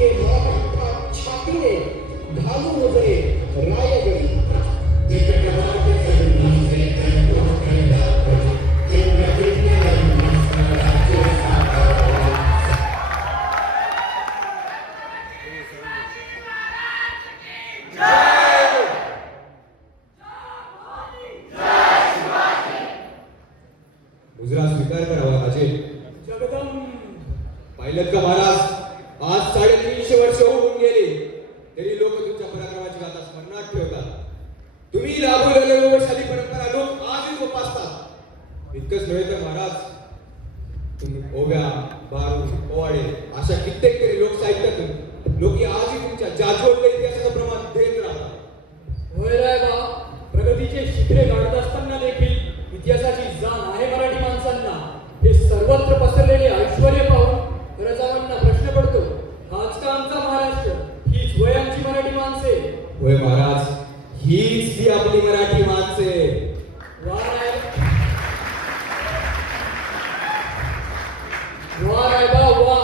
मातीने मराठा छातीने घालू मुजरे रायगडी मुजरा स्वीकार करावा राजे. पाहिलं का महाराज, आज 350 वर्ष होऊन गेले तरी लोक तुमच्या पराक्रमाची गाथा स्मरणात ठेवतात. तुम्ही राबवलेल्या वैशाली परंपरा लोक आजही जोपासतात. इतकंच नव्हे तर महाराज, तुम्ही ओव्या, बारू, पोवाडे अशा कित्येक तरी लोकसाहित्यातून लोक आजही तुमच्या जाज्वल्य इतिहासाचं प्रमाण देत राहतात. होय रायबा, प्रगतीचे शिखरे गाठत असताना देखील इतिहासाची जाण आहे मराठी माणसांना. हे सर्वत्र पसरलेले ऐश्वर्य पाहून रजावांना प्रश्न पडतो, हाच का आमचा महाराष्ट्र? हीच होय आमची मराठी माणसे? होय महाराज, हीच ती आपली मराठी माणसे. वा रायबा वा,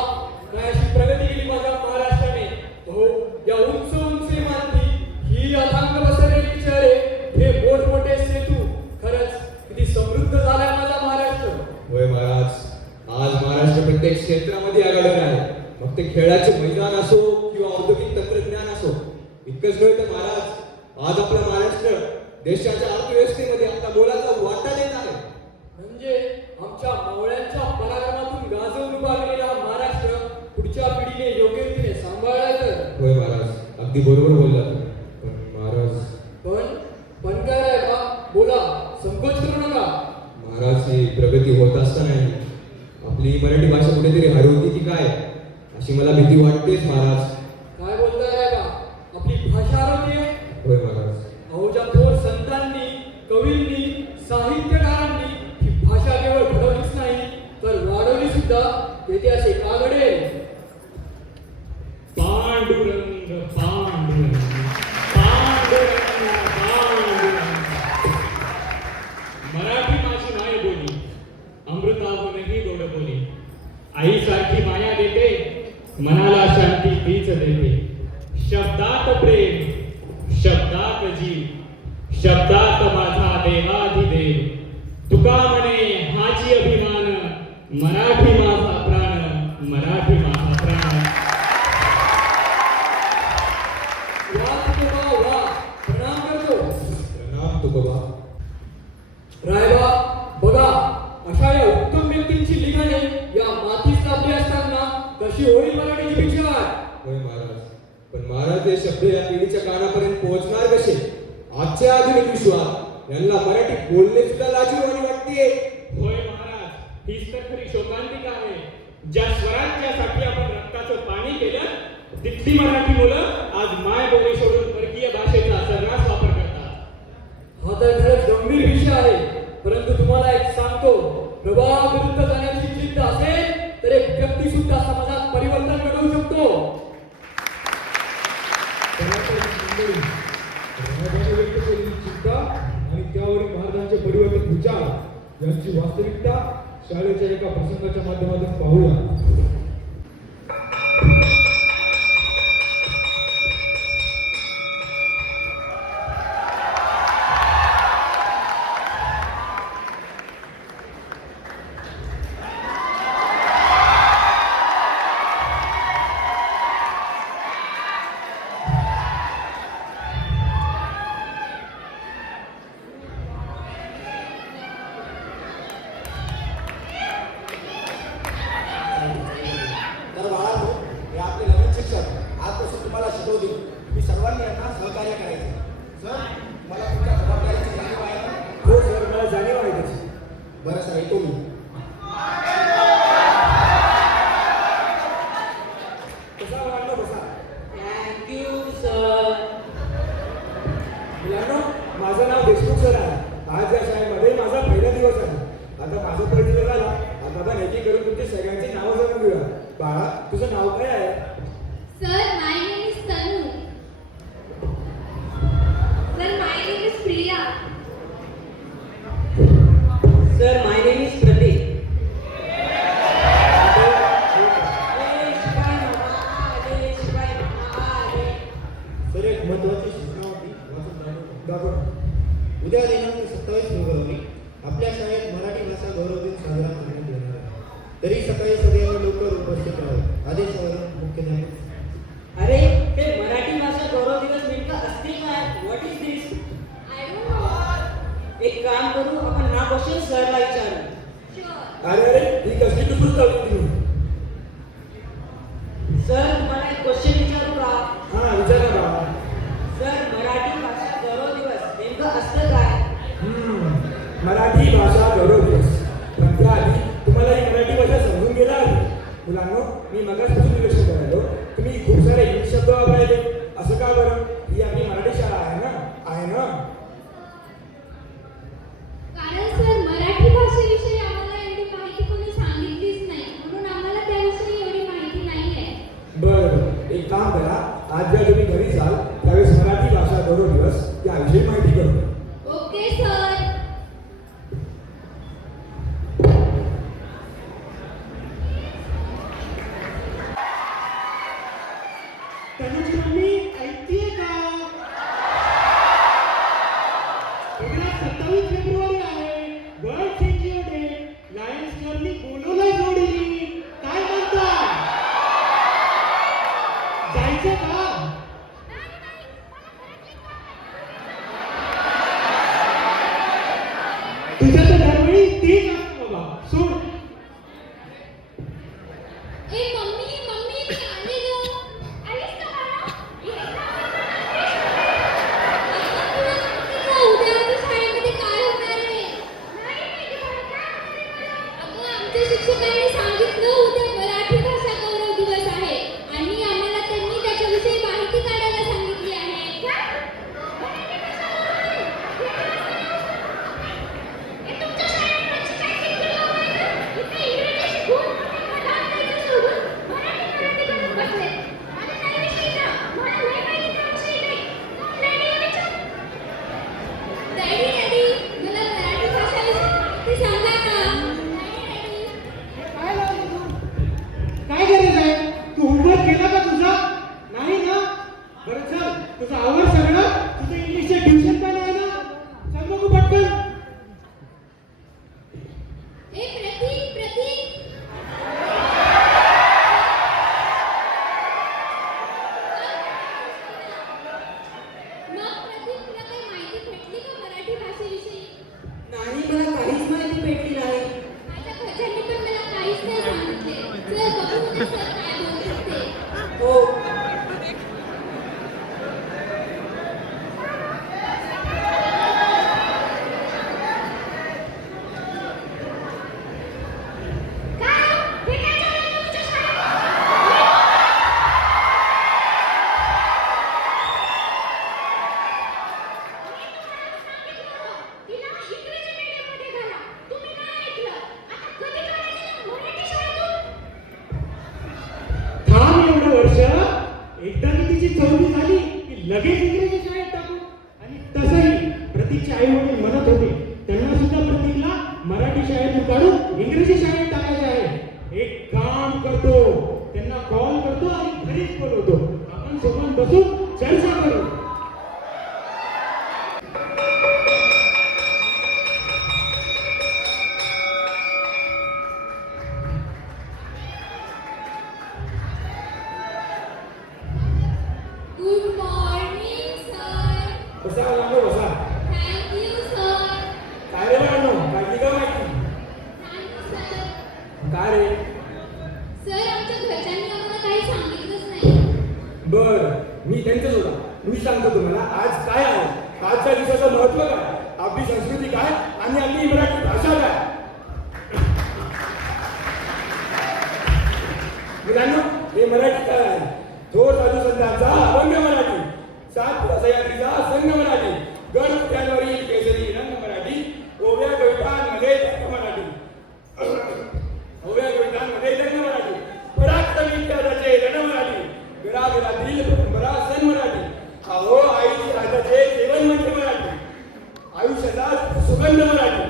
काय अशी प्रगती केली माझ्या महाराष्ट्राने. हो, या उंच उंच इमारती, ही अथांग पसरलेली शहरे, हे मोठमोठे सेतू, खरंच किती समृद्ध झालाय माझा महाराष्ट्र. होय महाराज, आज महाराष्ट्र प्रत्येक क्षेत्रामध्ये आघाडीवर आहे. मग ते खेळाचे मैदान असो किंवा औद्योगिक तंत्रज्ञान असो. इतकंच नव्हे तर महाराज, आज आपला महाराष्ट्र देशाच्या अर्थव्यवस्थेमध्ये आपला मोलाचा वाटा देत आहे. म्हणजे आमच्या मावळ्यांच्या पराक्रमातून गाजवून उभा केलेला हा महाराष्ट्र पुढच्या पिढीने योग्य रीतीने सांभाळला तर. होय महाराज, अगदी बरोबर बोललात. पण महाराज, पण काय आहे का? बोला, संकोच करू नका. महाराज, ही प्रगती होत असताना आपली मराठी भाषा कुठेतरी हरवती की काय, अशी मला भीती वाटतेच महाराज. काय बोलताय का? आपली भाषा हरवते? होय महाराज. अहोच्या थोर संतांनी, कवींनी, साहित्यकारांनी ही भाषा केवळ घडवलीच नाही तर वाढवली सुद्धा. येते असे का घडेल? पांडुरंग पांडुरंग पांडुरंग पांडुरंग. मराठी माझी माय बोली, अमृताहूनही गोड बोली. आईसारखी माया देते, मनाला शांती तीच देते. शब्दात प्रेम, शब्दात जीव, शब्दात माझा देवाधिदेव. तुका म्हणे हाची अभिमान, मराठी माझा प्राण, मराठी माझा प्राण. वा, प्रणाम करतो. प्रणाम तुकोबा. रायबा बघा, अशा या उत्तम व्यक्तींची लिखाणे या मातीत स्थापली असताना कशी होईल मराठीची विचार. होय महाराज, पण महाराज, हे शब्द या पिढीच्या कानापर्यंत पोहोचणार कसे? आजच्या आधुनिक विश्वात यांना मराठी बोलणे सुद्धा लाजीरवाणी वाटते. होय महाराज, हीच तर खरी शोकांतिका आहे. ज्या स्वराज्यासाठी आपण रक्ताचं पाणी केलं, तिथली मराठी मुलं आज माय बोली सोडून परकीय भाषेचा सर्रास वापर करतात. हा तर खरंच गंभीर विषय आहे. परंतु तुम्हाला एक सांगतो, प्रभावाविरुद्ध जाण्याची जिद्द असेल तर एक व्यक्ती सुद्धा समाजात परिवर्तन घडवू शकतो. व्यक्त केलेली चिंता आणि त्यावरील महाराजांचे परिवर्तन विचार यांची वास्तविकता शाळेच्या एका प्रसंगाच्या माध्यमातून पाहूया. माझं नाव देशमुख सर आहे. आज या शाळेमध्ये माझा पहिला दिवस आहे. आता माझा परिचय झाला, आता आपण एकी करून तुमची सगळ्यांची नावं जाणून घेऊया. बाळा, तुझं नाव काय आहे? Sir, my name is Tanu. Sir, my name is Priya. Sir, my name is Pratik. महत्वाची सूचना होती वाचून दाखवतो. दाखव. उद्या दिनांक 27 फेब्रुवारी आपल्या शाळेत मराठी भाषा गौरव दिन साजरा करण्यात येणार आहे. तरी सकाळी सगळ्यांनी लवकर उपस्थित राहावे. आदेशावरून मुख्याध्यापक. अरे हे मराठी भाषा गौरव दिवस नेमका असते काय? What is this? I don't know. एक काम करू, आपण हा क्वेश्चन सरला विचारू. Sure. अरे ही कसली कुसूस लावली तुम्ही? सर तुम्हाला एक क्वेश्चन विचारू का? हा विचारा बाबा. सर मराठी भाषा गौरव दिवस नेमकं असतं काय? मराठी भाषा गौरव दिवस. पण त्याआधी तुम्हाला ही मराठी भाषा समजून घ्यायला हवी. मुलांनो, मी मगाचपासून निरीक्षण करायलो तुम्ही खूप सारे इंग्लिश शब्द वापरायले. असं का बरं? ही आपली मराठी शाळा आहे ना? आहे ना? कारण सर मराठी भाषेविषयी आम्हाला एवढी माहिती कोणी सांगितलीच नाही, म्हणून आम्हाला त्याविषयी एवढी माहिती नाही आहे. बरं, एक काम करा, आज जेव्हा तुम्ही घरी जाल त्यावेळेस मराठी भाषा गौरव दिवस याविषयी माहिती करू. Okay sir. तनुची मम्मी ऐकतीये का? उद्या 27 फेब्रुवारी आहे, वर्ल्ड एनजीओ डे. लायन्स क्लबनी बोलवलंय जोडीनी. काय म्हणता? जायचं का? तुझं तर दरवेळी तेच असतं बाबा. सोड. ए मम्मी मम्मी मी आले ग. आलीस का बाळा? ये उद्या आमच्या शाळेमध्ये काय होणार आहे? नाही माहिती बाळा, काय होणार आहे मला? अगं आमच्या शिक्षकांनी सांगितलं उद्या मराठी भाषा गौरव दिवस आहे आणि आम्हाला त्यांनी त्याच्याविषयी माहिती काढायला सांगितली आहे. काय? मराठी भाषा गौरव हे तुमच्या शाळेत काय शिकवलं नाही? इथे इंग्रजी शिकून सोडून मराठी करत बसले. मला नाही विषय ना, मला नाही माहिती त्या विषयी नाही. डॅडी विचार. डॅडी मला मराठी भाषा विषयी सांगा ना. डॅडी काय लावली तू? काय गरज आहे? तू होमवर्क केला का तुझा? नाही ना? बरं चल, तुझं आवर सगळं. तुझं इंग्लिशचं ट्युशन पण आहे ना? चल बघू पटकन. ए प्रतीक मग प्रतीक तुला काही माहिती भेटली का मराठी भाषेविषयी? नाही, मला काहीच माहिती भेटली नाही. माझ्या घरच्यांनी पण मला काहीच नाही सांगितले. चल बघू उद्या सर काय बोलतात ते. हो. काय? हे काय चाललंय तुमच्या शाळेत? तिला इंग्रजी मीडियममध्ये घाला. तुम्ही नाही ऐकलं. आता कधी काढायचं मराठी शाळेतून? थांब एवढं वर्ष. एकदा की तिची 4वी झाली की लगेच इंग्रजी शाळेत टाकू. आणि तसंही प्रतीकचे आई वडील म्हणत होते त्यांना सुद्धा प्रतीकला मराठी शाळेतून काढून इंग्रजी शाळेत टाकायचे आहे. एक काम करतो, त्यांना कॉल करतो आणि घरीच बोलवतो. आपण सोबत बसून चर्चा करू. Good morning sir. बसा मुलांनो, बसा. Thank you sir. काय रे मुलांनो, काळजी का माहिती? Thank you sir. काय रे? सर आमच्या घरच्यांनी आम्हाला काही सांगितलंच नाही. बर, मी त्यांचंच होता. मी सांगतो तुम्हाला आज काय आहे, आजच्या दिवसाचं महत्व काय, आपली संस्कृती काय आणि आपली मराठी भाषा काय. मुलांनो, हे मराठी काय आहे? थोर साधू संतांचा अभंग मराठी, 7 रसयात्रीचा संघ मराठी, गड उद्यानवरील केसरी रंग मराठी, ओव्या कवितांमध्ये रंग मराठी, ओव्या कवितांमध्ये रंग मराठी, पराक्रमी इतिहासाचे रण मराठी, घराघरातील परंपरा सण मराठी, अहो आई राजाचे जेवण म्हणजे मराठी, आयुष्याचा सुगंध मराठी.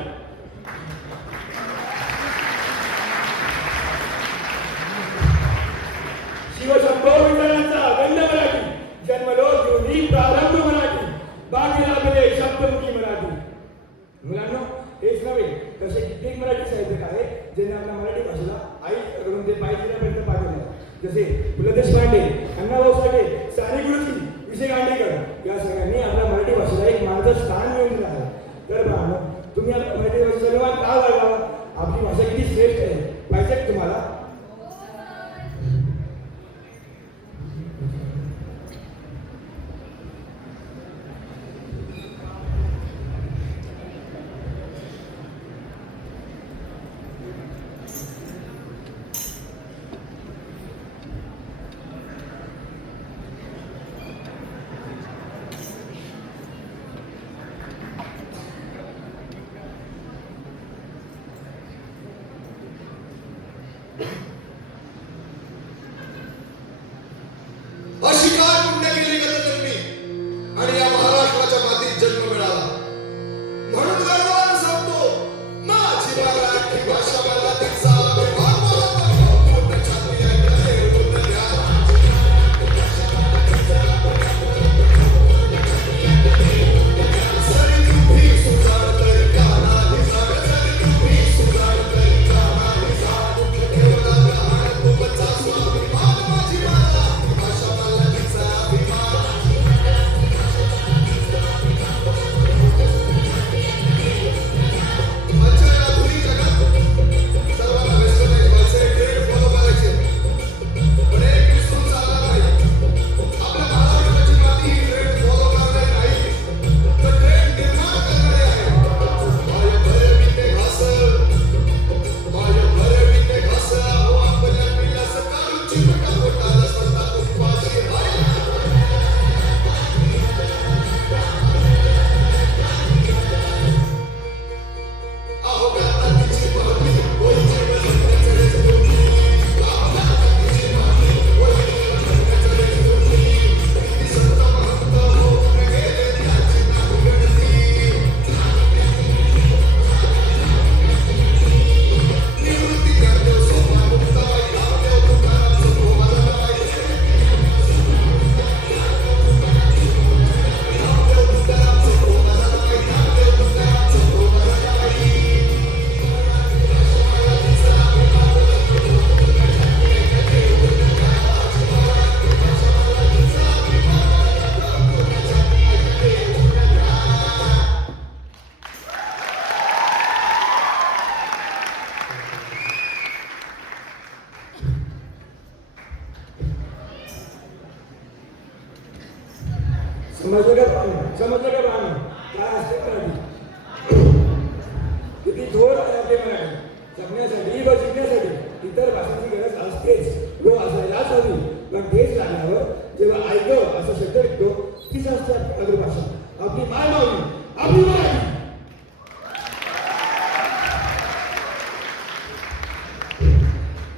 शिवशंभो विठ्ठलांचा गंध मराठी, जन्मलो घेऊन प्रारंभ समजलं का बाळांनो? काय असते मराठी? किती जोर आहे आपली मराठी. जगण्यासाठी व शिकण्यासाठी इतर भाषांची गरज असतेच व असायलाच हवी. पण तेच लागल्यावर जेव्हा ऐकव असा शब्द निघतो तीच असते आपली मातृभाषा, आपली मायमाऊली, आपली मराठी.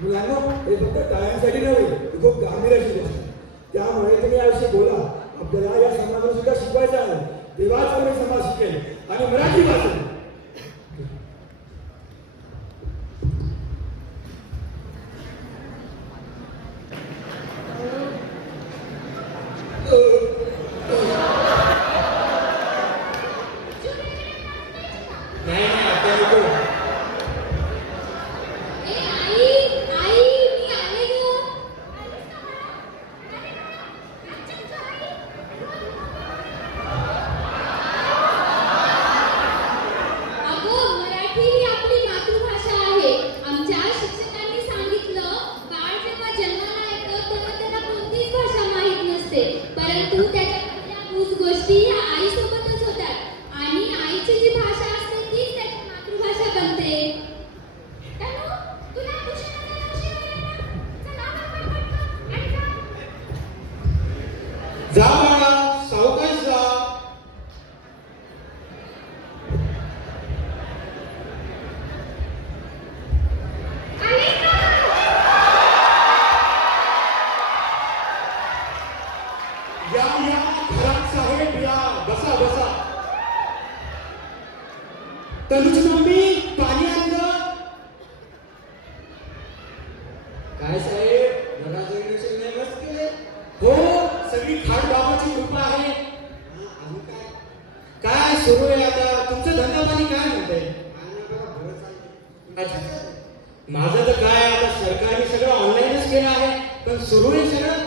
मुलांना हे फक्त टाळ्यांसाठी नव्हे, ही खूप गांभीर्याची गोष्ट आहे. त्यामुळे तुम्ही याविषयी बोला. आपल्याला या समाजाला सुद्धा शिकवायचं आहे. तेव्हाच आम्ही समाज शिकेल आणि मराठी वाचेल. नाही आता नको. ए आई मी आले गं. अगं मराठी ही आपली मातृभाषा आहे. आमच्या शिक्षकांनी सांगितलं बाळ जेव्हा जन्माला येतं तेव्हा त्याला कोणतीच भाषा माहीत नसते, परंतु त्याच्या पहिल्या मूळ गोष्टी ह्या आईसोबतच होतात आणि आईची जी भाषा असते तीच त्याची मातृभाषा बनते. तनु, तुला ट्युशनला जायचं आहे ना? चला पटपट आणि जा. जा बाळा, सावकाश जा. आले का? या घरात साहेब या. बसा बसा. तनुची मम्मी पाणी आणलं. काय साहेब घराचं इलेक्शन नाही मस्त केले. हो, सगळी खाट बाबाची कृपा आहे. काय सुरू आहे आता? तुमचं धंदा पाणी काय म्हणतंय? अच्छा, माझं तर काय आता सरकारने सगळं ऑनलाईनच केलं आहे, पण सुरू आहे सगळं.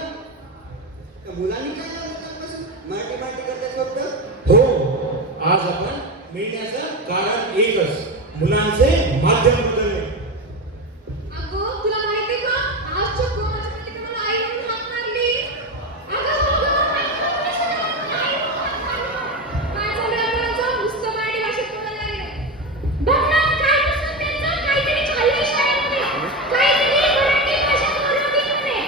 त्या मुलांनी काय मराठी करतात फक्त. हो, आज आपण मिळण्याचं कारण एकच, मुलांचे माध्यम बदलणे. अगं तुला माहिती का आज चक्क माझ्या तिथे मला आई म्हणून हाक मारली. अगं हो गं, आई म्हणून कशाला आई म्हणून हाक मारली? काय झालं आता? नुसतं मराठी भाषेत बोलायला लागले. बघ ना काय नुसतं त्यांचं काहीतरी चाललंय शाळेमध्ये. काहीतरी मराठी भाषा बोलावी म्हणे.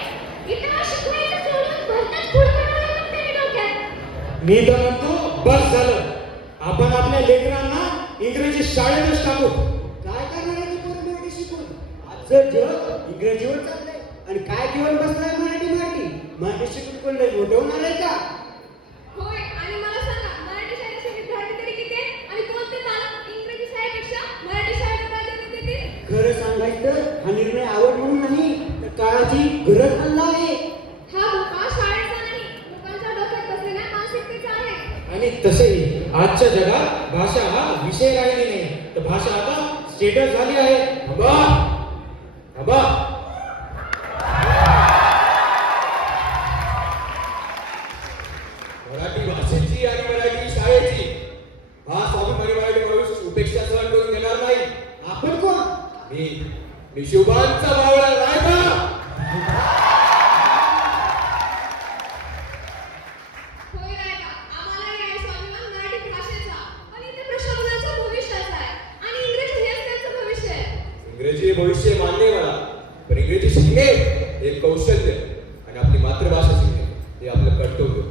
इथं शिकवायचं सोडून भलतंच खूळ बनवलं मग त्यांनी डोक्यात. मी तर म्हणतो बस झालं. आपण आपल्या लेकरांना इंग्रजी शाळेतच टाकू. काय करणार आहे तू मराठी शिकून? आजचं जग इंग्रजीवर चाललंय आणि काय घेऊन बसलाय मराठी शिकून कोण मोठं होणार आहे का? होय, आणि मला सांगा मराठी शाळेचे विद्यार्थी तरी किती आहेत आणि कोणते पालक इंग्रजी शाळेपेक्षा मराठी शाळेला प्राधान्य देतील? खरं सांगायचं हा निर्णय आवड म्हणून नाही तर काळाची गरज आणला आहे. हा धोका शाळेचा नाही, लोकांच्या डोक्यात बसलेल्या मानसिकतेचा आहे. आणि तसेही आजच्या जगात भाषा हा विषय राहिली नाही, तर भाषा आता स्टेटस झाली आहे. मराठी भाषेची आणि मराठी शाळेची हा स्वाभिमानी मराठी माणूस उपेक्षा सहन करून घेणार नाही. आपण कोण? मी शिवबांचा बावळा रायबा. होय रायका, आम्हालाही आहे स्वाभिमान मराठी भाषेचा, पण इथे प्रश्न मुलांच्या भविष्याचा आहे आणि इंग्रजी हेच त्यांचं भविष्य आहे. इंग्रजी हे भविष्य मान्य आहे मला, पण इंग्रजी शिकणे हे कौशल्य आणि आपली मातृभाषा शिकणे हे आपलं कर्तव्य.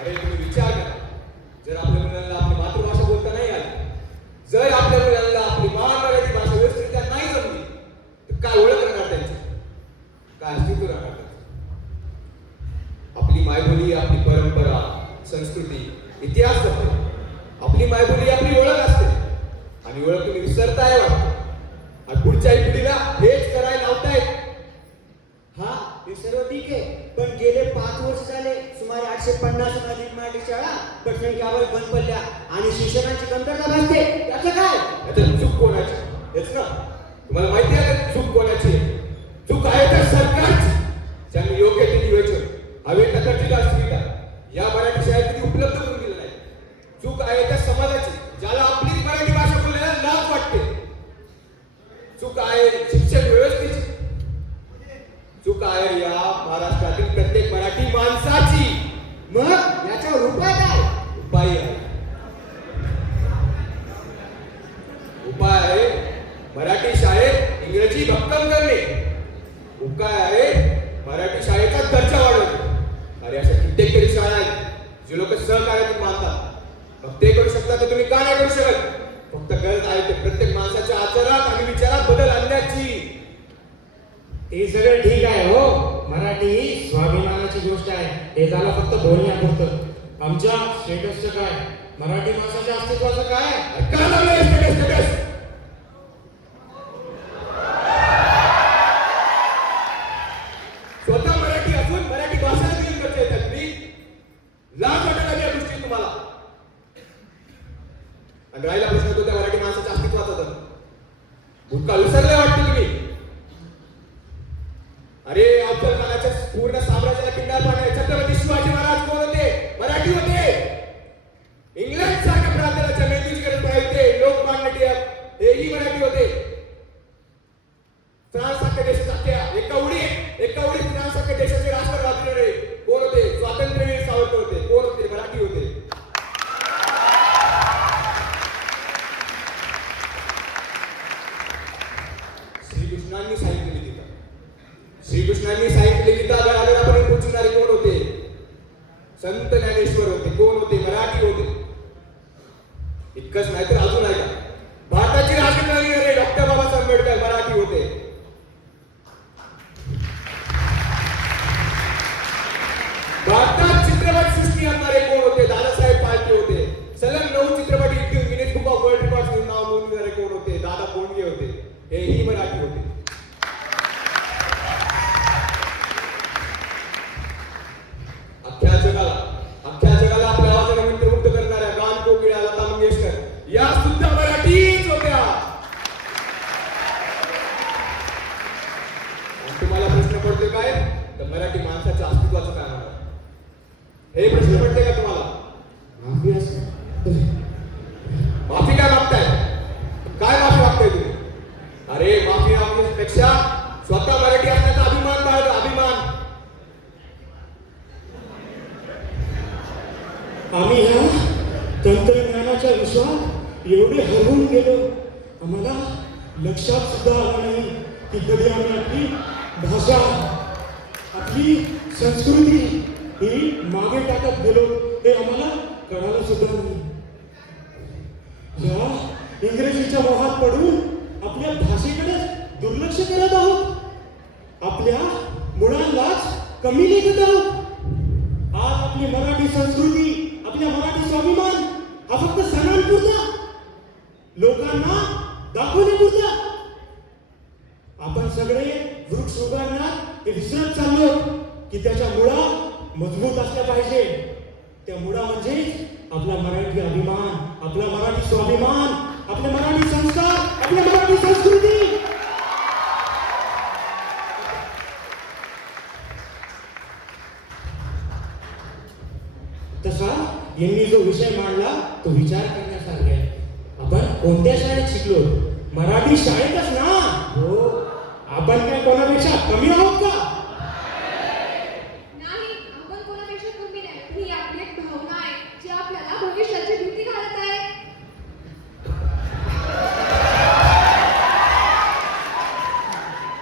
अरे तुम्ही विचार करा, जर आपल्या मुलांना आपली मातृभाषा बोलता नाही आली, जर आपल्या मुलांना आपली मराठी भाषा व्यवस्थितरित्या नाही जमली, तर काय ओळख राहणार त्यांची, काय अस्तित्व राहणार त्यांचं? आपली मायबोली, आपली परंपरा, संस्कृती, इतिहास जपणे. आपली मायबोली आपली ओळख असते आणि ओळख तुम्ही विसरताय वाटतं आणि पुढच्या पिढीला हेच करायला लावतायत. हा हे सर्व ठीक आहे, पण गेले 5 वर्ष झाले सुमारे 850 अधिक मराठी शाळा पटसंख्यावर बंद पडल्या आणि शिक्षकांची कमतरता भासते. त्याचं काय? याच्यात चूक कोणाची? हेच ना, तुम्हाला माहिती आहे का चूक कोणाची आहे? चूक आहे तर सरकारची, ज्यांनी योग्य ते नियोजन हवे त्या दर्जेदार सुविधा या मराठी शाळेत उपलब्ध करून दिलं नाही. चूक आहे त्या समाजाची, ज्याला आपली मराठी भाषा बोलायला लाज वाटते. चूक आहे शिक्षण व्यवस्थेची. चूक आहे या महाराष्ट्रातील प्रत्येक मराठी माणसाची. मग याच्यावर उपाय काय? उपाय आहे. उपाय आहे मराठी शाळेत इंग्रजी भक्कम करणे. उपाय आहे मराठी शाळेचा दर्जा वाढवणे. अरे अशा कित्येक तरी शाळा आहेत जे लोक सहकार्यातून मानतात. मग ते करू शकता तर तुम्ही का नाही करू शकत? फक्त गरज आहे ते प्रत्येक माणसाच्या आचारात आणि विचारात बदल आणण्याची. ते सगळं ठीक आहे हो. मराठी ही स्वाभिमानाची गोष्ट आहे. हे झालं फक्त बोलण्यापुरतं. आमच्या स्टेटसचं काय? मराठी माणसाच्या अस्तित्वाचं काय? काय लागलंय स्टेटस? स्वतः मराठी असून मराठी भाषा घेऊन करता येतात तुम्ही. लाज वाटत आली या गोष्टी तुम्हाला. आणि राहिला प्रश्न तो त्या मराठी माणसाच्या अस्तित्वाचा तर भूतकाळ विसरले वाटतं तुम्ही. अरे अफजल खानाच्या पूर्ण साम्राज्याला किल्ल्यावर पाडणारे छत्रपती शिवाजी महाराज कोण होते? मराठी होते. इंग्लंड सारख्या प्रांताच्या मेंदूची गरज पाहिजे लोकमान्य टिळक हेही मराठी होते. फ्रान्स सारख्या देशाच्या एका उडी फ्रान्स सारख्या देशाचे राष्ट्र गाजवणारे कोण होते? स्वातंत्र्यवीर सावरकर होते. कोण होते? मराठी होते. श्रीकृष्णांनी सांगितले गीता. श्रीकृष्णांनी सांगितले गीता घराघरापर्यंत पोहोचणारे कोण होते? संत ज्ञानेश्वर होते. कोण होते? मराठी होते. इतकंच नाही तर अजून आहे का? भारताची राजकारणी डॉक्टर बाबासाहेब आंबेडकर मराठी होते. भारतात चित्रपट सृष्टी आणणारे कोण होते? दादासाहेब फाळके होते. सलग 9 चित्रपट Guinness book of world records नाव नोंदवणारे कोण होते? दादा कोंडके होते. हेही मराठी होते. अख्ख्या जगाला आपल्या आवाजाने मंत्रमुग्ध करणाऱ्या गान कोकिळा लता मंगेशकर या सुद्धा मराठीच होत्या. आणि तुम्हाला प्रश्न पडतो काय? तर मराठी माणसाच्या अस्तित्वाचं काय होणार? हे प्रश्न पडते का तुम्हाला? माफी काय मागताय? काय माफी मागताय तुम्ही? अरे माफी मागण्यापेक्षा स्वतः मराठी असण्याचा अभिमान बाळगा. अभिमान. आम्ही ह्या तंत्रज्ञानाच्या विश्वात एवढे हरवून गेलो, आम्हाला लक्षात सुद्धा आलं नाही की कधी आम्ही आपली भाषा, आपली संस्कृती ही मागे टाकत गेलो. हे आम्हाला कळालं सुद्धा नाही. या इंग्रजीच्या मोहात पडून आपल्या भाषेकडे दुर्लक्ष करत आहोत. आपल्या मुळांनाच कमी लेखत आहोत. आज आपली मराठी संस्कृती, आपल्या मराठी स्वाभिमान हा फक्त सणांपुरता, लोकांना दाखवण्यापुरता. आपण सगळे वृक्ष उभारण्यात हे विसरत चाललो की त्याच्या मुळा मजबूत असल्या पाहिजे. त्या मुळा म्हणजे आपला मराठी अभिमान, आपला मराठी स्वाभिमान, आपले मराठी संस्कार, आपल्या मराठी संस्कृती. तसा यांनी जो विषय मांडला तो विचार करण्यासारखा आहे. आपण कोणत्या शाळेत शिकलो? मराठी शाळेतच ना. हो. आपण काय कोणापेक्षा कमी आहोत का? नाही, आपण कोणापेक्षा कमी नाही. ही आपली एक भावना आहे जी आपल्याला भविष्याची भीती घालत आहे.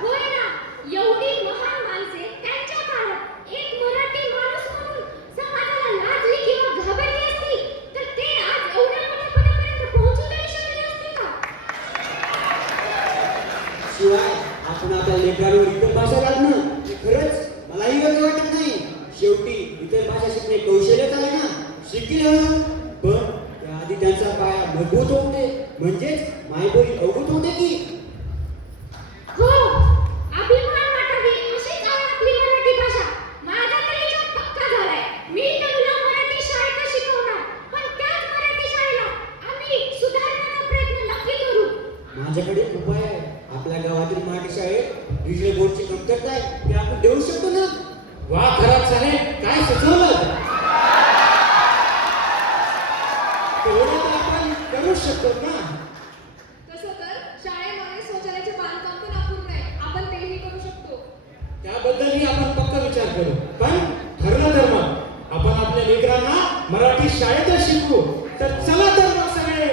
होय ना, एवढी महान माणसे त्यांच्या काळात एक मराठी माणूस म्हणून समाजाला लाजली किंवा घाबरली असती तर ते आज एवढ्या मोठ्या पदापर्यंत पोहोचू नाही शकले असते का? शिवाय आपण आपल्या लेकरांवर इतर भाषा घालणं हे खरंच मलाही योग्य वाटत नाही. शेवटी इतर भाषा शिकणे कौशल्यच आहे ना. शिकले हवं, पण त्याआधी त्यांचा पाया मजबूत होते, म्हणजेच मायबोली अवगत होते की. हो, अभिमान वाटावी अशीच आहे आपली मराठी भाषा. माझा तर विचार पक्का झालाय. मी तर मुलं मराठी शाळेत शिकवणार, पण त्याच मराठी शाळेला आम्ही सुधारण्याचा प्रयत्न नक्की करू. माझ्याकडे एक उपाय आहे. आपल्या गावातील मराठी शाळेत विजय बोर्डची कमतरता आहे, ते आपण देऊ शकतो ना. वा खराब साहेब, काय सुचवलं? तेवढं तर आपण करू शकतो ना. तसं तर शाळेमध्ये शौचालयाचे बांधकाम पण अपूर्ण आहे. आपण तेही करू शकतो. त्या त्याबद्दलही आपण पक्का विचार करू. पण ठरलं तर मग आपण आपल्या लेकरांना मराठी शाळेतच शिकवू. तर चला तर मग सगळे.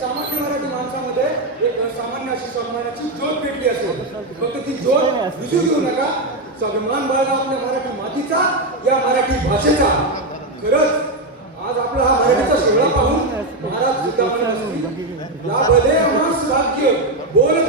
सामान्य मराठी माणसामध्ये एक असामान्य अशी सन्मानाची ज्योत पेटली असेल. फक्त ती ज्योत विझू देऊ नका. स्वाभिमान बाळगा आपल्या मराठी मातीचा, या मराठी भाषेचा. खरंच आज आपला हा मराठीचा सोहळा पाहून महाराज सुद्धा म्हणत असतील, लाभले आम्हास भाग्य बोल